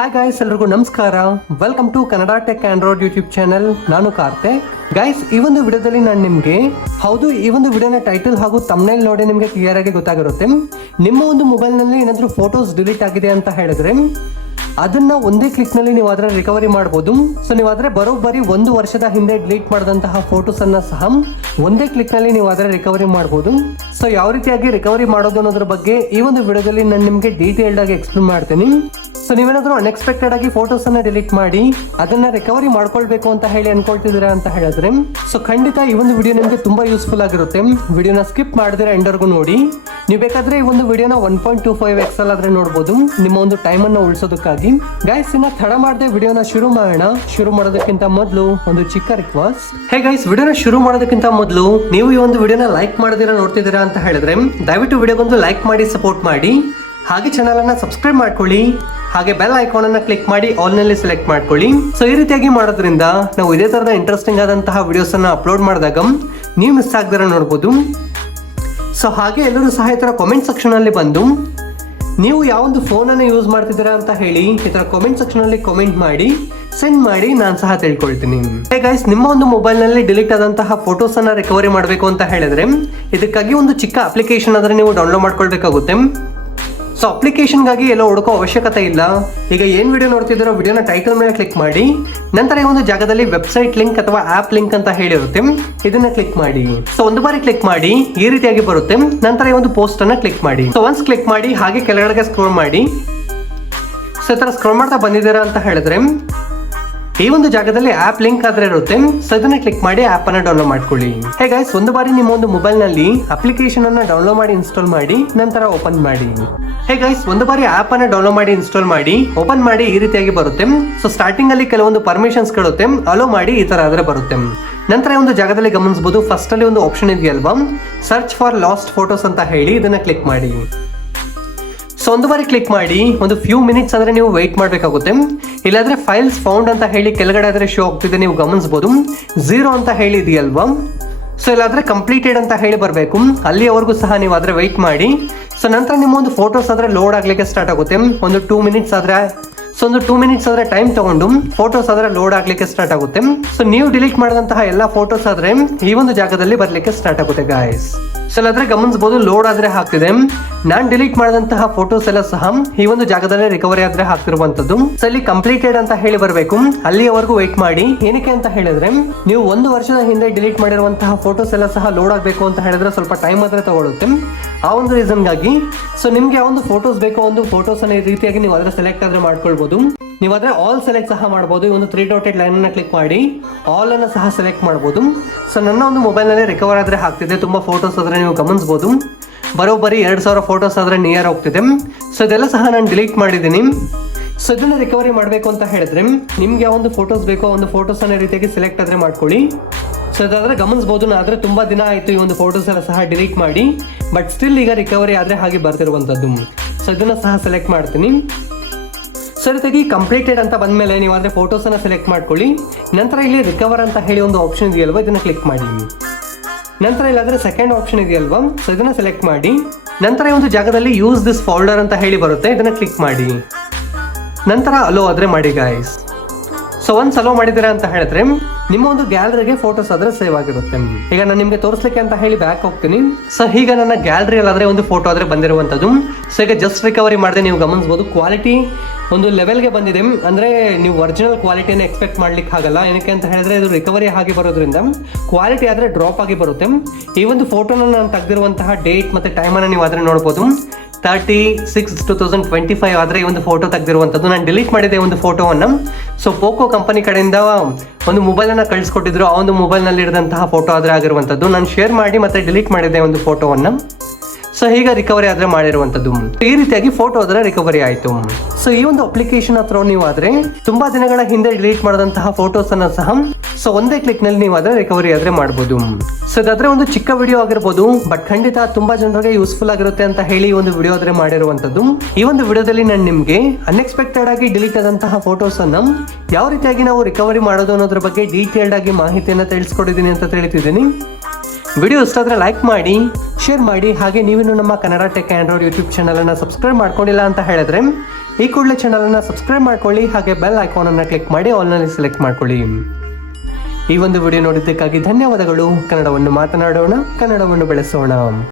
Hi guys, ಎಲ್ರಿಗೂ ನಮಸ್ಕಾರ. Welcome to Kannada tech android YouTube channel. ನಾನು ಕಾರ್ತಿಕ್. ಗೈಸ್, ಈ ಒಂದು ವಿಡಿಯೋದಲ್ಲಿ ನಾನು ನಿಮಗೆ ಈ ಒಂದು ವಿಡಿಯೋನ ಟೈಟಲ್ ಹಾಗೂ ತಮ್ನೇಲ್ ನೋಡಿ ನಿಮಗೆ ಕ್ಲಿಯರ್ ಆಗಿ ಗೊತ್ತಾಗಿರುತ್ತೆ. ನಿಮ್ಮ ಒಂದು ಮೊಬೈಲ್ನಲ್ಲಿ ಏನಾದರೂ ಫೋಟೋಸ್ ಡಿಲೀಟ್ ಆಗಿದೆ ಅಂತ ಹೇಳಿದ್ರೆ ಅದನ್ನ ಒಂದೇ ಕ್ಲಿಕ್ ನಲ್ಲಿ ನೀವು ಅದರ ರಿಕವರಿ ಮಾಡಬಹುದು. ಸೊ ನೀವು ಅದರ ಬರೋಬ್ಬರಿ 1 ವರ್ಷದ ಹಿಂದೆ ಡಿಲೀಟ್ ಮಾಡಿದಂತಹ ಫೋಟೋಸ್ ಅನ್ನ ಸಹ ಒಂದೇ ಕ್ಲಿಕ್ ನಲ್ಲಿ ನೀವು ಅದರ ರಿಕವರಿ ಮಾಡಬಹುದು. ಸೊ ಯಾವ ರೀತಿಯಾಗಿ ರಿಕವರಿ ಮಾಡೋದು ಅನ್ನೋದ್ರ ಬಗ್ಗೆ ಈ ಒಂದು ವಿಡಿಯೋದಲ್ಲಿ ನಾನು ನಿಮಗೆ ಡೀಟೇಲ್ಡ್ ಆಗಿ ಎಕ್ಸ್ಪ್ಲೇನ್ ಮಾಡ್ತೀನಿ. ಸೊ ನೀವೇನಾದ್ರೂ ಅನ್ಎಕ್ಸ್ಪೆಕ್ಟೆಡ್ ಆಗಿ ಫೋಟೋಸ್ ಅನ್ನ ಡಿಲೀಟ್ ಮಾಡಿ ಅದನ್ನ ರಿಕವರಿ ಮಾಡ್ಕೊಳ್ಬೇಕು ಅಂತ ಹೇಳಿ ಅನ್ಕೊಳ್ತಿದ್ದೀರಾ ಅಂತ ಹೇಳಿದ್ರೆ ಸೊ ಖಂಡಿತ ಈ ಒಂದು ವಿಡಿಯೋ ನಿಮಗೆ ತುಂಬಾ ಯೂಸ್ಫುಲ್ ಆಗಿರುತ್ತೆ. ವಿಡಿಯೋನ ಸ್ಕಿಪ್ ಮಾಡಿದ್ರೆ ಎಂಡರ್ಗೂ ನೋಡಿ. ನೀವು ಬೇಕಾದ್ರೆ ಈ ಒಂದು ವಿಡಿಯೋನ 1.25x ಆದ್ರೆ ನೋಡಬಹುದು ನಿಮ್ಮ ಒಂದು ಟೈಮ್ ಅನ್ನ ಉಳಿಸೋದಕ್ಕಾಗಿ. ಗೈಸ್, ಇನ್ನ ತಡ ಮಾಡದೆ ವಿಡಿಯೋನ ಶುರು ಮಾಡೋಣ. ಶುರು ಮಾಡೋದಕ್ಕಿಂತ ಮೊದಲು ಒಂದು ಚಿಕ್ಕ ರಿಕ್ವೆಸ್ಟ್. ಹೇ ಗೈಸ್, ವಿಡಿಯೋನ ಶುರು ಮಾಡೋದಕ್ಕಿಂತ ಮೊದಲು ನೀವು ಈ ಒಂದು ವಿಡಿಯೋನ ಲೈಕ್ ಮಾಡದಿರಾ ನೋಡ್ತಿದ್ದೀರಾ ಅಂತ ಹೇಳಿದ್ರೆ ದಯವಿಟ್ಟು ವಿಡಿಯೋ ಬಂದು ಲೈಕ್ ಮಾಡಿ ಸಪೋರ್ಟ್ ಮಾಡಿ. ಹಾಗೆ ಚಾನಲ್ ಅನ್ನ ಸಬ್ಸ್ಕ್ರೈಬ್ ಮಾಡ್ಕೊಳ್ಳಿ. ಹಾಗೆ ಬೆಲ್ ಐಕಾನ್ ಅನ್ನ ಕ್ಲಿಕ್ ಮಾಡಿ ಆಲ್ ನಲ್ಲಿ ಸೆಲೆಕ್ಟ್ ಮಾಡ್ಕೊಳ್ಳಿ. ಸೊ ಈ ರೀತಿಯಾಗಿ ಮಾಡೋದ್ರಿಂದ ನಾವು ಇದೇ ತರದ ಇಂಟ್ರೆಸ್ಟಿಂಗ್ ಆದಂತಹ ವಿಡಿಯೋಸ್ ಅನ್ನ ಅಪ್ಲೋಡ್ ಮಾಡಿದಾಗ ನೀವು ಮಿಸ್ ಆಗದಿರ ನೋಡಬಹುದು. ಸೊ ಹಾಗೆ ಎಲ್ಲರೂ ಸಹ ಈ ತರ ಕಾಮೆಂಟ್ ಸೆಕ್ಷನ್ ಅಲ್ಲಿ ಬಂದು ನೀವು ಯಾವೊಂದು ಫೋನ್ ಅನ್ನು ಯೂಸ್ ಮಾಡ್ತಿದ್ದೀರಾ ಅಂತ ಹೇಳಿ ಈ ತರ ಕಾಮೆಂಟ್ ಸೆಕ್ಷನ್ ಅಲ್ಲಿ ಕಾಮೆಂಟ್ ಮಾಡಿ ಸೆಂಡ್ ಮಾಡಿ ನಾನು ಸಹ ತಿಳ್ಕೊಳ್ತೀನಿ. ಹೇ ಗೈಸ್, ನಿಮ್ಮ ಒಂದು ಮೊಬೈಲ್ ನಲ್ಲಿ ಡಿಲೀಟ್ ಆದಂತಹ ಫೋಟೋಸ್ ಅನ್ನ ರಿಕವರಿ ಮಾಡಬೇಕು ಅಂತ ಹೇಳಿದ್ರೆ ಇದಕ್ಕಾಗಿ ಒಂದು ಚಿಕ್ಕ ಅಪ್ಲಿಕೇಶನ್ ಆದ್ರೆ ನೀವು ಡೌನ್ಲೋಡ್ ಮಾಡ್ಕೊಳ್ಬೇಕಾಗುತ್ತೆ. ಸೊ ಅಪ್ಲಿಕೇಶನ್ಗಾಗಿ ಎಲ್ಲೋ ಹುಡುಕೋ ಅವಶ್ಯಕತೆ ಇಲ್ಲ. ಈಗ ಏನ್ ವಿಡಿಯೋ ನೋಡ್ತಿದ್ದೀರೋ ವಿಡಿಯೋನ ಟೈಟಲ್ ಮೇಲೆ ಕ್ಲಿಕ್ ಮಾಡಿ ನಂತರ ಈ ಒಂದು ಜಾಗದಲ್ಲಿ ವೆಬ್ಸೈಟ್ ಲಿಂಕ್ ಅಥವಾ ಆಪ್ ಲಿಂಕ್ ಅಂತ ಹೇಳಿರುತ್ತೆ, ಇದನ್ನ ಕ್ಲಿಕ್ ಮಾಡಿ. ಸೊ ಒಂದು ಬಾರಿ ಕ್ಲಿಕ್ ಮಾಡಿ ಈ ರೀತಿಯಾಗಿ ಬರುತ್ತೆ. ನಂತರ ಈ ಒಂದು ಪೋಸ್ಟ್ ಅನ್ನ ಕ್ಲಿಕ್ ಮಾಡಿ. ಸೊ ಒನ್ಸ್ ಕ್ಲಿಕ್ ಮಾಡಿ ಹಾಗೆ ಕೆಳಗಡೆಗೆ ಸ್ಕ್ರೋಲ್ ಮಾಡಿ. ಸೊ ಈ ತರ ಸ್ಕ್ರೋಲ್ ಮಾಡ್ತಾ ಬಂದಿದ್ದೀರಾ ಅಂತ ಹೇಳಿದ್ರೆ ಈ ಒಂದು ಜಾಗದಲ್ಲಿ ಆಪ್ ಲಿಂಕ್ ಆದ್ರೆ ಇರುತ್ತೆ. ಸೊ ಇದನ್ನ ಕ್ಲಿಕ್ ಮಾಡಿ ಆಪ್ ಅನ್ನ ಡೌನ್ಲೋಡ್ ಮಾಡ್ಕೊಳ್ಳಿ. ಹೇ ಗೈಸ್, ಒಂದು ಬಾರಿ ನಿಮ್ಮ ಒಂದು ಮೊಬೈಲ್ ನಲ್ಲಿ ಅಪ್ಲಿಕೇಶನ್ ಅನ್ನ ಡೌನ್ಲೋಡ್ ಮಾಡಿ ಇನ್ಸ್ಟಾಲ್ ಮಾಡಿ ನಂತರ ಓಪನ್ ಮಾಡಿ. ಹೇ ಗೈಸ್, ಒಂದು ಬಾರಿ ಆಪ್ ಅನ್ನ ಡೌನ್ಲೋಡ್ ಮಾಡಿ ಇನ್ಸ್ಟಾಲ್ ಮಾಡಿ ಓಪನ್ ಮಾಡಿ ಈ ರೀತಿಯಾಗಿ ಬರುತ್ತೆ. ಸೊ ಸ್ಟಾರ್ಟಿಂಗ್ ಅಲ್ಲಿ ಕೆಲವೊಂದು ಪರ್ಮಿಷನ್ಸ್ ಕೇಳುತ್ತೆ, ಅಲೋ ಮಾಡಿ ಈ ತರ ಆದ್ರೆ ಬರುತ್ತೆ. ನಂತರ ಒಂದು ಜಾಗದಲ್ಲಿ ಗಮನಿಸಬಹುದು ಫಸ್ಟ್ ಅಲ್ಲಿ ಒಂದು ಆಪ್ಷನ್ ಇದೆಯಲ್ವಾ, ಸರ್ಚ್ ಫಾರ್ ಲಾಸ್ಟ್ ಫೋಟೋಸ್ ಅಂತ ಹೇಳಿ ಇದನ್ನ ಕ್ಲಿಕ್ ಮಾಡಿ. ಸೊ ಒಂದು ಬಾರಿ ಕ್ಲಿಕ್ ಮಾಡಿ ಒಂದು ಫ್ಯೂ ಮಿನಿಟ್ಸ್ ಅಂದ್ರೆ ನೀವು ವೆಯ್ಟ್ ಮಾಡಬೇಕಾಗುತ್ತೆ. ಇಲ್ಲಾಂದ್ರೆ ಫೈಲ್ಸ್ ಫೌಂಡ್ ಅಂತ ಹೇಳಿ ಕೆಳಗಡೆ ಆದ್ರೆ ಶೋ ಆಗ್ತಿದೆ, ನೀವು ಗಮನಿಸಬಹುದು 0 ಅಂತ ಹೇಳಿ ಇದೆಯಲ್ವಾ. ಸೊ ಇಲ್ಲಾಂದ್ರೆ ಕಂಪ್ಲೀಟೆಡ್ ಅಂತ ಹೇಳಿ ಬರಬೇಕು, ಅಲ್ಲಿಯವರೆಗೂ ಸಹ ನೀವು ಆದ್ರೆ ವೆಯ್ಟ್ ಮಾಡಿ. ಸೊ ನಂತರ ನಿಮ್ಮ ಒಂದು ಫೋಟೋಸ್ ಆದ್ರೆ ಲೋಡ್ ಆಗ್ಲಿಕ್ಕೆ ಸ್ಟಾರ್ಟ್ ಆಗುತ್ತೆ. ಒಂದು 2 ಮಿನಿಟ್ಸ್ ಆದ್ರೆ ಟೈಮ್ ತಗೊಂಡು ಫೋಟೋಸ್ ಆದ್ರೆ ಲೋಡ್ ಆಗ್ಲಿಕ್ಕೆ ಸ್ಟಾರ್ಟ್ ಆಗುತ್ತೆ. ಸೊ ನೀವು ಡಿಲೀಟ್ ಮಾಡಿದಂತಹ ಎಲ್ಲ ಫೋಟೋಸ್ ಆದ್ರೆ ಈ ಒಂದು ಜಾಗದಲ್ಲಿ ಬರ್ಲಿಕ್ಕೆ ಸ್ಟಾರ್ಟ್ ಆಗುತ್ತೆ ಗಾಯ್ಸ್. ಸೊ ಅಲ್ಲಾದ್ರೆ ಗಮನಿಸಬಹುದು ಲೋಡ್ ಆದ್ರೆ ಹಾಕ್ತಿದೆ. ನಾನ್ ಡಿಲೀಟ್ ಮಾಡಿದಂತಹ ಫೋಟೋಸ್ ಎಲ್ಲ ಸಹ ಈ ಒಂದು ಜಾಗದಲ್ಲಿ ರಿಕವರಿ ಆದ್ರೆ ಹಾಕ್ತಿರುವಂತದ್ದು. ಸೊ ಇಲ್ಲಿ ಕಂಪ್ಲೀಟೆಡ್ ಅಂತ ಹೇಳಿ ಬರಬೇಕು, ಅಲ್ಲಿಯವರೆಗೂ ವೇಟ್ ಮಾಡಿ. ಏನಕ್ಕೆ ಅಂತ ಹೇಳಿದ್ರೆ ನೀವು 1 ವರ್ಷದ ಹಿಂದೆ ಡಿಲೀಟ್ ಮಾಡಿರುವಂತಹ ಫೋಟೋಸ್ ಎಲ್ಲ ಸಹ ಲೋಡ್ ಆಗಬೇಕು ಅಂತ ಹೇಳಿದ್ರೆ ಸ್ವಲ್ಪ ಟೈಮ್ ಆದ್ರೆ ತಗೊಳುತ್ತೆ. ಆ ಒಂದು ರೀಸನ್ಗಾಗಿ ಸೊ ನಿಮ್ಗೆ ಯಾವ ಒಂದು ಫೋಟೋಸ್ ಬೇಕೋ ಒಂದು ಫೋಟೋಸ್ ಅನ್ನ ಈ ರೀತಿಯಾಗಿ ನೀವು ಅದರ ಸೆಲೆಕ್ಟ್ ಆದ್ರೆ ಮಾಡ್ಕೊಳ್ಬಹುದು. ನೀವು ಆದ್ರೆ ಆಲ್ ಸೆಲೆಕ್ಟ್ ಸಹ ಮಾಡಬಹುದು. ಈ ಒಂದು 3 ಡಾಟೆಡ್ ಲೈನ್ ಅನ್ನ ಕ್ಲಿಕ್ ಮಾಡಿ ಆಲ್ ಅನ್ನ ಸಹ ಸೆಲೆಕ್ಟ್ ಮಾಡಬಹುದು. ಸೊ ನನ್ನ ಒಂದು ಮೊಬೈಲ್ ನಲ್ಲಿ ರಿಕವರ್ ಆದ್ರೆ ಆಗ್ತಿದೆ, ತುಂಬಾ ಫೋಟೋಸ್ ಆದ್ರೆ ನೀವು ಗಮನಿಸಬಹುದು. ಬರೋಬ್ಬರಿ 2000 ಫೋಟೋಸ್ ಆದ್ರೆ ನಿಯರ್ ಹೋಗ್ತಿದೆ. ಸೊ ಇದೆಲ್ಲ ಸಹ ನಾನು ಡಿಲೀಟ್ ಮಾಡಿದ್ದೀನಿ. ಸೊ ಇದನ್ನ ರಿಕವರಿ ಮಾಡಬೇಕು ಅಂತ ಹೇಳಿದ್ರೆ ನಿಮ್ಗೆ ಯಾವ ಒಂದು ಫೋಟೋಸ್ ಬೇಕೋ ಒಂದು ಫೋಟೋಸ್ ಅನ್ನ ರೀತಿಯಾಗಿ ಸೆಲೆಕ್ಟ್ ಆದ್ರೆ ಮಾಡ್ಕೊಳ್ಳಿ. ಸೊ ಇದಾದ್ರೆ ಗಮನಿಸಬಹುದು ಆದ್ರೆ ತುಂಬಾ ದಿನ ಆಯ್ತು ಈ ಒಂದು ಫೋಟೋಸ್ ಎಲ್ಲ ಸಹ ಡಿಲೀಟ್ ಮಾಡಿ, ಬಟ್ ಸ್ಟಿಲ್ ಈಗ ರಿಕವರಿ ಆದ್ರೆ ಹಾಗೆ ಬರ್ತಿರುವಂತದ್ದು. ಸೊ ಇದನ್ನ ಸಹ ಸೆಲೆಕ್ಟ್ ಮಾಡ್ತೀನಿ. ಸೊ ರೀತಿಯಾಗಿ ಕಂಪ್ಲೀಟೆಡ್ ಅಂತ ಬಂದ್ಮೇಲೆ ನೀವು ಆದ್ರೆ ಫೋಟೋಸ್ ಅನ್ನ ಸೆಲೆಕ್ಟ್ ಮಾಡ್ಕೊಳ್ಳಿ. ನಂತರ ಇಲ್ಲಿ ರಿಕವರ್ ಅಂತ ಹೇಳಿ ಒಂದು ಆಪ್ಷನ್ ಇದೆಯಲ್ವಾ, ಇದನ್ನ ಕ್ಲಿಕ್ ಮಾಡಿ. ನಂತರ ಇಲ್ಲಾದ್ರೆ ಸೆಕೆಂಡ್ ಆಪ್ಷನ್ ಇದೆಯಲ್ವಾ, ಸೊ ಇದನ್ನ ಸೆಲೆಕ್ಟ್ ಮಾಡಿ. ನಂತರ ಈ ಒಂದು ಜಾಗದಲ್ಲಿ ಯೂಸ್ ದಿಸ್ ಫೋಲ್ಡರ್ ಅಂತ ಹೇಳಿ ಬರುತ್ತೆ, ಇದನ್ನ ಕ್ಲಿಕ್ ಮಾಡಿ. ನಂತರ ಅಲೋ ಆದ್ರೆ ಮಾಡಿ ಗಾಯ್ಸ್. ಸೊ ಒಂದ್ ಅಲೋ ಮಾಡಿದಿರಾ ಅಂತ ಹೇಳಿದ್ರೆ ನಿಮ್ಮ ಒಂದು ಗ್ಯಾಲರಿಗೆ ಫೋಟೋಸ್ ಆದ್ರೆ ಸೇವ್ ಆಗಿರುತ್ತೆ. ಈಗ ನಾನು ನಿಮ್ಗೆ ತೋರಿಸ್ಲಿಕ್ಕೆ ಅಂತ ಹೇಳಿ ಬ್ಯಾಕ್ ಹೋಗ್ತೀನಿ. ಸೊ ಈಗ ನನ್ನ ಗ್ಯಾಲರಿ ಅಲ್ಲಾದ್ರೆ ಒಂದು ಫೋಟೋ ಆದ್ರೆ ಬಂದಿರುವಂತದ್ದು. ಸೊ ಈಗ ಜಸ್ಟ್ ರಿಕವರಿ ಮಾಡಿದೆ, ನೀವು ಗಮನಿಸಬಹುದು ಕ್ವಾಲಿಟಿ ಒಂದು ಲೆವೆಲ್ಗೆ ಬಂದಿದೆ. ಅಂದ್ರೆ ನೀವು ಒರಿಜಿನಲ್ ಕ್ವಾಲಿಟಿಯನ್ನು ಎಕ್ಸ್ಪೆಕ್ಟ್ ಮಾಡ್ಲಿಕ್ಕೆ ಆಗಲ್ಲ. ಏನಕ್ಕೆ ಅಂತ ಹೇಳಿದ್ರೆ ಇದು ರಿಕವರಿ ಆಗಿ ಬರೋದ್ರಿಂದ ಕ್ವಾಲಿಟಿ ಆದ್ರೆ ಡ್ರಾಪ್ ಆಗಿ ಬರುತ್ತೆ. ಈ ಒಂದು ಫೋಟೋನ ನಾನು ತೆಗೆದಿರುವಂತಹ ಡೇಟ್ ಮತ್ತೆ ಟೈಮ್ ಅನ್ನ ನೀವು ಆದ್ರೆ ನೋಡಬಹುದು. 30/6/2025 ಆದ್ರೆ ಈ ಒಂದು ಫೋಟೋ ತೆಗೆದಿರುವಂತದ್ದು. ನಾನು ಡಿಲೀಟ್ ಮಾಡಿದೆ ಒಂದು ಫೋಟೋವನ್ನ. ಸೊ ಪೋಕೋ ಕಂಪನಿ ಕಡೆಯಿಂದ ಒಂದು ಮೊಬೈಲ್ ಅನ್ನ ಕಳಿಸ್ಕೊಟ್ಟಿದ್ರು, ಆ ಒಂದು ಮೊಬೈಲ್ ನಲ್ಲಿ ಇರಿದಂತಹ ಫೋಟೋ ಆದ್ರೆ ಆಗಿರುವಂತದ್ದು. ನಾನು ಶೇರ್ ಮಾಡಿ ಮತ್ತೆ ಡಿಲೀಟ್ ಮಾಡಿದೆ ಒಂದು ಫೋಟೋವನ್ನ. ಸೊ ಈಗ ರಿಕವರಿ ಆದ್ರೆ ಮಾಡಿರುವಂತದ್ದು. ಈ ರೀತಿಯಾಗಿ ಫೋಟೋ ಆದ್ರೆ ರಿಕವರಿ ಆಯ್ತು. ಸೊ ಈ ಒಂದು ಅಪ್ಲಿಕೇಶನ್ ಹತ್ರ ನೀವು ಆದ್ರೆ ತುಂಬಾ ದಿನಗಳ ಹಿಂದೆ ಡಿಲೀಟ್ ಮಾಡಿದಂತಹ ಫೋಟೋಸ್ ಅನ್ನ ಸಹ ಸೊ ಒಂದೇ ಕ್ಲಿಕ್ ನಲ್ಲಿ ನೀವು ಆದ್ರೆ ರಿಕವರಿ ಆದ್ರೆ ಮಾಡಬಹುದು. ಸೊ ಇದಾದ್ರೆ ಒಂದು ಚಿಕ್ಕ ವಿಡಿಯೋ ಆಗಿರ್ಬೋದು, ಬಟ್ ಖಂಡಿತ ತುಂಬಾ ಜನರಿಗೆ ಯೂಸ್ಫುಲ್ ಆಗಿರುತ್ತೆ ಅಂತ ಹೇಳಿ ಈ ಒಂದು ವಿಡಿಯೋ ಆದ್ರೆ ಮಾಡಿರುವಂತದ್ದು. ಈ ಒಂದು ವಿಡಿಯೋದಲ್ಲಿ ನಾನು ನಿಮ್ಗೆ ಅನ್ಎಕ್ಸ್ಪೆಕ್ಟೆಡ್ ಆಗಿ ಡಿಲೀಟ್ ಆದಂತಹ ಫೋಟೋಸ್ ಅನ್ನ ಯಾವ ರೀತಿಯಾಗಿ ನಾವು ರಿಕವರಿ ಮಾಡೋದು ಅನ್ನೋದ್ರ ಬಗ್ಗೆ ಡೀಟೇಲ್ಡ್ ಆಗಿ ಮಾಹಿತಿಯನ್ನ ತಿಳಿಸ್ಕೊಟ್ಟಿದ್ದೀನಿ ಅಂತ ತಿಳಿತಿದ್ದೀನಿ. ವಿಡಿಯೋ ಇಷ್ಟ ಆದರೆ ಲೈಕ್ ಮಾಡಿ, ಶೇರ್ ಮಾಡಿ. ಹಾಗೆ ನೀವೇನು ನಮ್ಮ ಕನ್ನಡ ಟೆಕ್ ಆಂಡ್ರಾಯ್ಡ್ ಯೂಟ್ಯೂಬ್ ಚಾನಲನ್ನು ಸಬ್ಸ್ಕ್ರೈಬ್ ಮಾಡ್ಕೊಂಡಿಲ್ಲ ಅಂತ ಹೇಳಿದ್ರೆ ಈ ಕೂಡಲೇ ಚಾನಲನ್ನು ಸಬ್ಸ್ಕ್ರೈಬ್ ಮಾಡ್ಕೊಳ್ಳಿ. ಹಾಗೆ ಬೆಲ್ ಐಕಾನನ್ನು ಕ್ಲಿಕ್ ಮಾಡಿ ಆಲ್ನಲ್ಲಿ ಸೆಲೆಕ್ಟ್ ಮಾಡ್ಕೊಳ್ಳಿ. ಈ ಒಂದು ವಿಡಿಯೋ ನೋಡಿದ್ದಕ್ಕಾಗಿ ಧನ್ಯವಾದಗಳು. ಕನ್ನಡವನ್ನು ಮಾತನಾಡೋಣ, ಕನ್ನಡವನ್ನು ಬೆಳೆಸೋಣ.